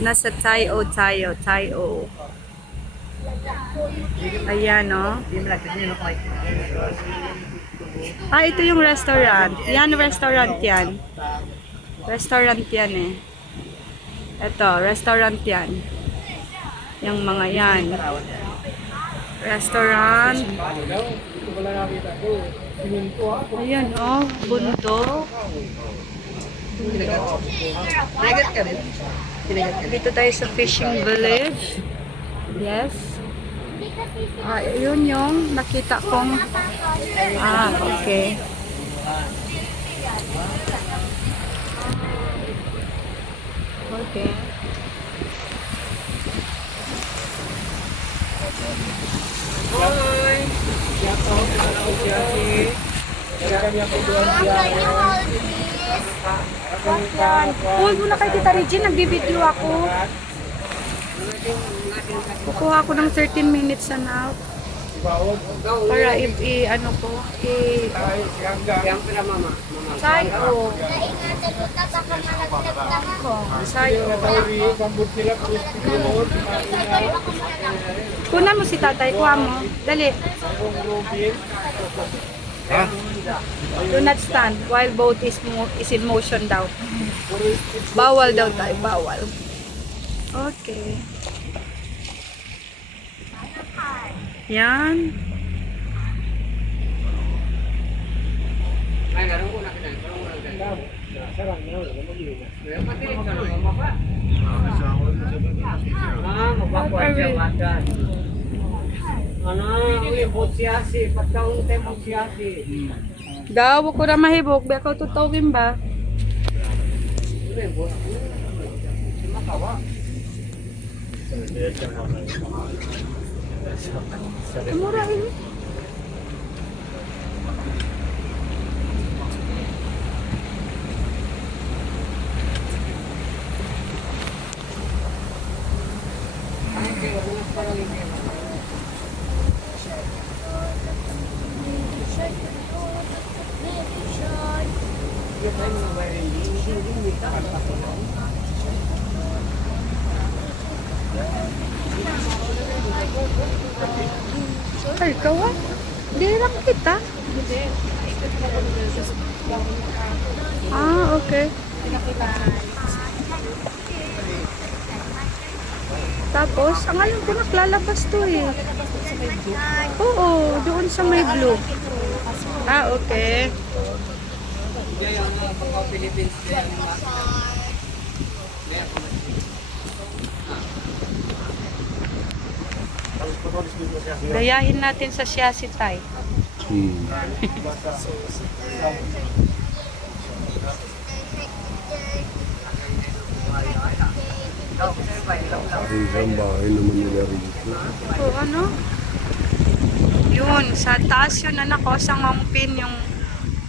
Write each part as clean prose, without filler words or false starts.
Nasa Tayo tayo, Tayo. Ayan, no? Ah, ito yung restaurant. Yan, restaurant yan. Restaurant yan eh. Ito, restaurant yan. Yung mga yan. Restaurant. Ayan, oh. Bundok. Dito tayo sa fishing village. Yes. Ah, yun yung nakita kong. Ah, okay. Okay. Hoy! Huwag mo na kay Tita Regine, nagbibideo ako. Kukuha ako ng 13 minutes na para ano ko, sayo. Sayo. Kunan mo si tatay, kuha mo. Dali. Do not stand while boat is in motion daw. Bawal daw tayo, bawal. Okay. Yan. Daw ko na mahibok, ba ako tutawin ba? Mura ini. Ay, ikaw ah. Hindi lang kita. Ah, okay. Tapos, ang alam ko naglalabas to eh. Oo, doon sa may blue. Ah, okay. Gayahin natin sa Siasitay. Isang bahay naman nila rito. Oo, ano? Yun, sa taas yun, anak ko, sa Ngongpin, yung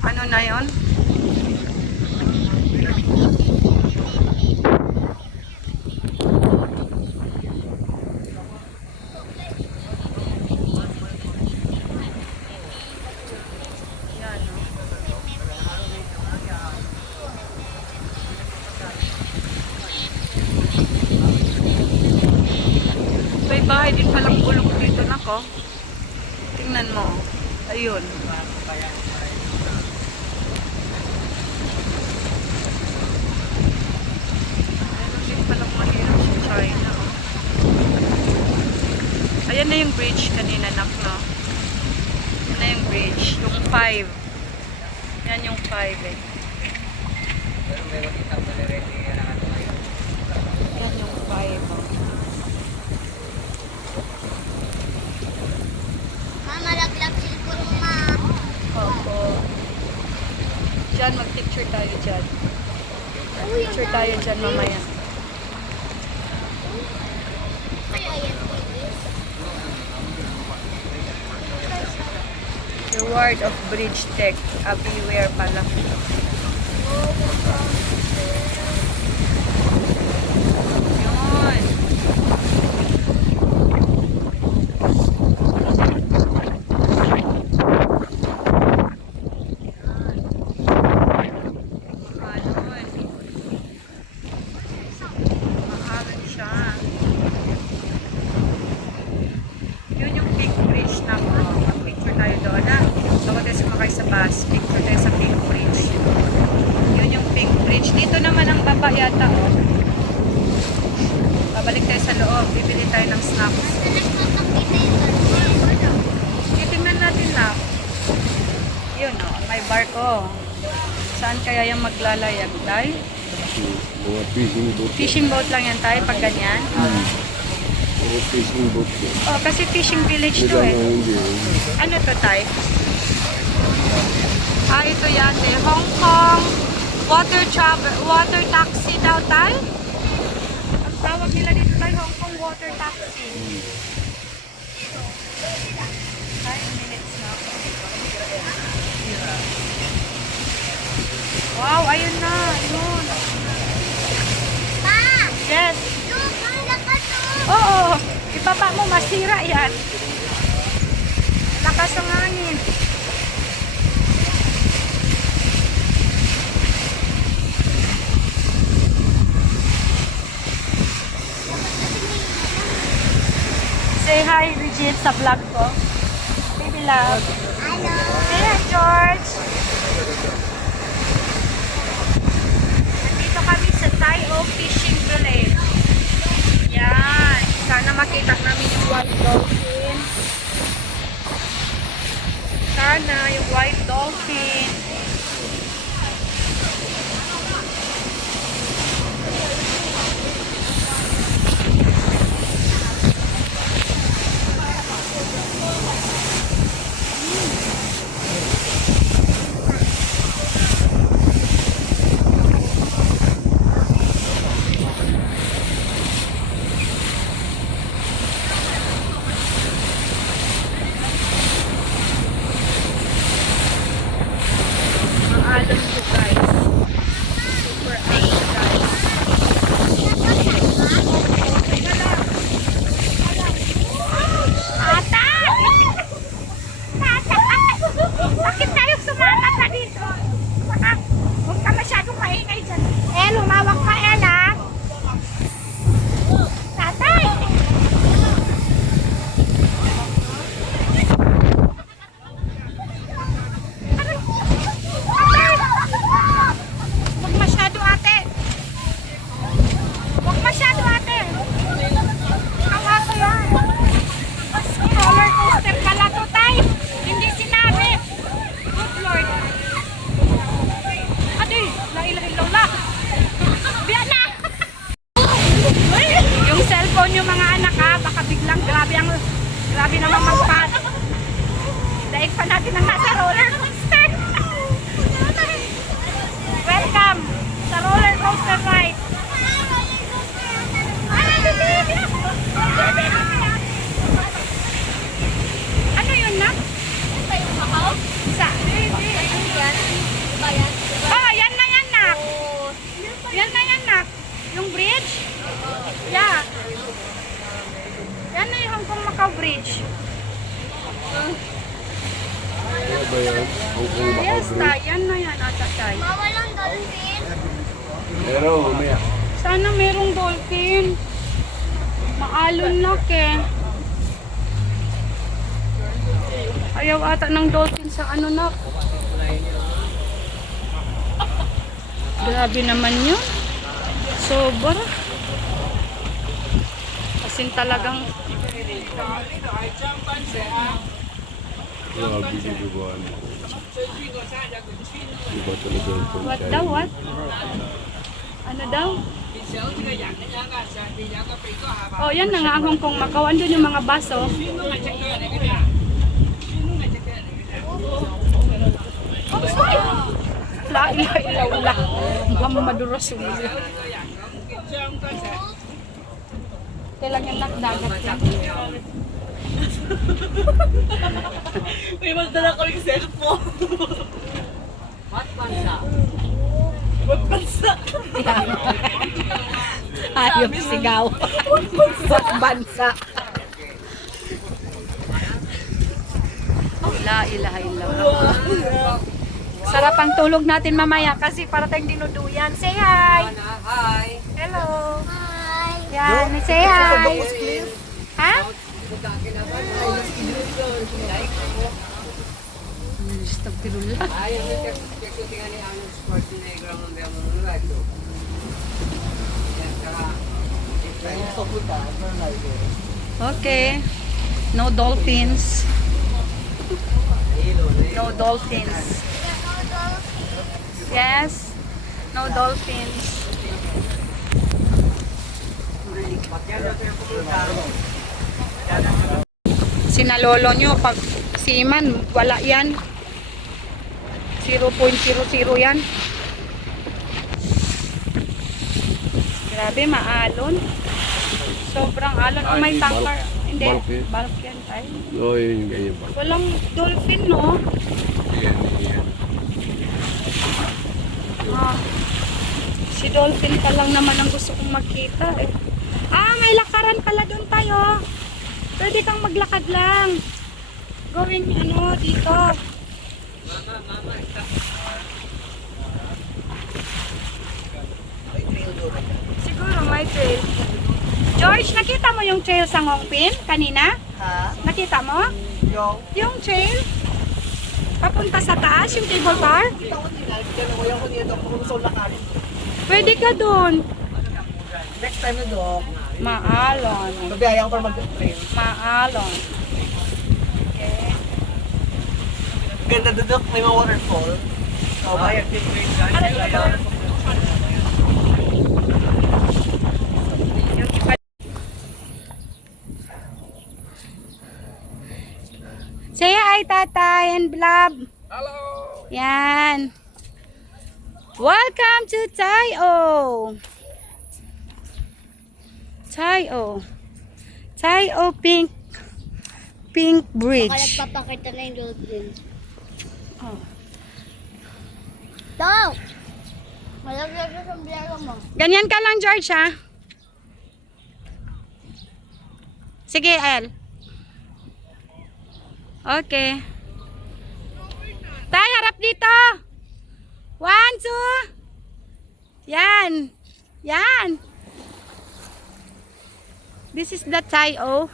ano na yun. May bahay din palang bulok dito, nako. Tingnan mo. Ayun. Meron din palang mahirap sa China. Ayan na yung bridge kanina, nak, no? Ayan na yung bridge. Yung 5. Yan yung 5 eh. Yan yung 5. Malaglag cellphone mo, ma. Opo. Diyan, mag-picture tayo dyan. Picture tayo dyan mamaya. Reward of Bridge Tech. Everywhere pala. Yun. baba yata, oh. Babalik tayo sa loob. Bibili tayo ng snacks. Titingnan natin na. Yun, oh. May barko. Saan kaya yung maglalayag tayo? Mga fishing boat. Fishing boat lang yan tayo pag ganyan. Mga fishing boat yan. Oh, kasi fishing village to Sila eh. na hindi. Ano to tayo? Ito yan eh. Hong Kong water taxi daw tayo. Ang tawag nila dito tayo, Hong Kong water taxi. 5 minutes na. Wow, ayun na. Ayun. Ma! Yes. Look, ang lakas oh! Oo. Ibaba mo, masira yan. Lakas ang hangin. Say hi, Regine, sa vlog ko. Baby love. Hello! Say hi, George. Nandito kami sa Tai O Fishing Village. Yan. Sana makita namin yung white dolphin. Sana yung white dolphin. Maalon ko guys. Super alon guys. Tata! Tata! Bakit tayo sumama ka dito? Baka, huwag ka masyadong maingay dyan. Lumawak ka, Ella. Tatay! Huwag masyado, ate. Huwag masyado, ate. Ang ato yan. Roller coaster pala to, tay. Hindi sinabi. Good Lord. Ate, lailahilaw la. Biyan na. Yung cellphone yung mga anak ha, baka biglang grabe naman magpas. Daig pa natin ang nasa roller coaster. Welcome sa roller coaster ride. Ano yun na? Sa? Oh, yan na yan nak. Yan na yan nak. Yung bridge? Yeah. Yan na yung Hong Kong Macau Bridge. Ano ba yan? Hong Kong Macau Yes, Bridge. tay. Yan na yan ata tay. Mawalang dolphin. Pero mamaya. Sana merong dolphin. Maalon na eh. Ayaw ata ng dolphin sa ano na. Grabe naman yun. Sobra. Kasing talagang Grabe dito ba? Iba talaga yung what daw, what? Ano daw? Oh, yan na nga ang Hong Kong Macau. Andun yung mga baso. Ilaw la. Mukhang maduros yung kailangan nakdagat yan. May magdala kaming cellphone. What bansa? What bansa? Ayop sigaw. What bansa? La ilaha illallah. Sarap ang tulog natin mamaya kasi para tayong dinuduyan. Say hi! Hi. Hello! Hi. Yan, say hi! Ha? Astagfirullah. Okay. No dolphins. No dolphins. Yes. No dolphins. Sinalolo nyo pag seaman, wala yan. 0.00 yan. Grabe, maalon. Sobrang alon. Oh, may tanker. Hindi, Bulk yan. bulk yan tayo. Oo, yun yung ganyan pa. Walang dolphin, no? Yan, yan. Ah, si dolphin pa lang naman ang gusto kong makita eh. Ah, may lakaran pala doon tayo. Pwede kang maglakad lang. Going ano dito. Siguro may trail. George, nakita mo yung trail sa Ngongpin kanina? Ha? Nakita mo? Yung? Yung trail? Papunta sa taas, yung cable car? Kita ko nila. Kaya ko nito kung gusto lakarin. Pwede ka doon. Next time na dok. Maalon. Mabiyaya ko para mag-trail. Maalon. Okay. Ganda dudok, may mga waterfall. So, bayad din trail guys. Yung iba. Say hi, tatay and blab. Hello! Yan. Welcome to Tayo. Tayo. Tayo Pink Bridge. Papakita na yung dolphin. Oh. Daw! Malaglag na sa biyaya mo. Ganyan ka lang, George, ha? Sige, El. Okay. Tay, harap dito. 1, 2. Yan. Yan. This is the Tayo.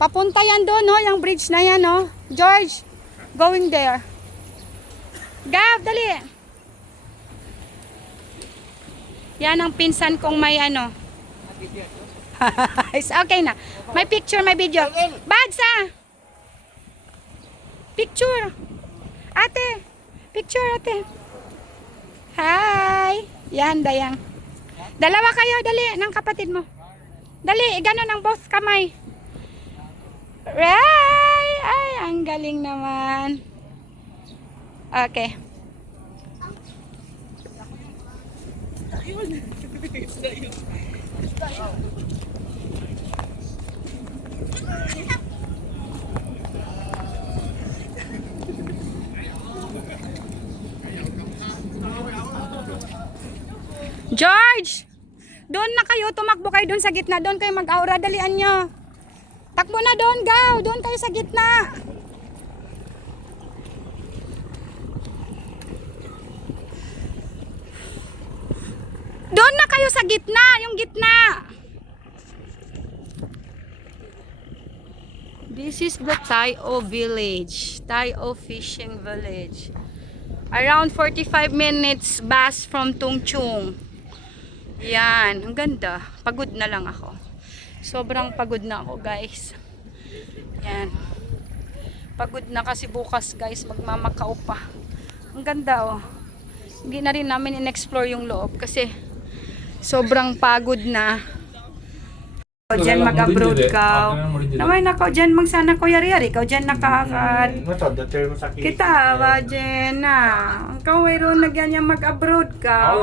Papunta yan doon, no? Yung bridge na yan, no? George, going there. Gav, dali. Yan ang pinsan kong may ano. It's okay na. May picture, may video. Badsa! Picture. Ate. Picture, ate. Hi. Yan, dayang. Dalawa kayo, dali, ng kapatid mo. Dali, gano'n ang both kamay. Ay, ay, ang galing naman. Okay. George! Doon na kayo, tumakbo kayo doon sa gitna. Doon kayo mag-aura, dalian nyo. Takbo na doon, Gaw. Doon kayo sa gitna. Doon na kayo sa gitna, yung gitna. This is the Tayo village. Tayo fishing village. Around 45 minutes bus from Tung Chung. Yan, ang ganda. Pagod na lang ako. Sobrang pagod na ako, guys. Yan. Pagod na kasi bukas, guys, magmamakao pa. Ang ganda, oh. Hindi na rin namin in-explore yung loob kasi sobrang pagod na. Ikaw dyan mag-abroad ka. Naman ako dyan magsana ko yari-yari. Ikaw dyan nakakad. Kita ba dyan na. Ikaw mayroon na ganyan mag-abroad ka.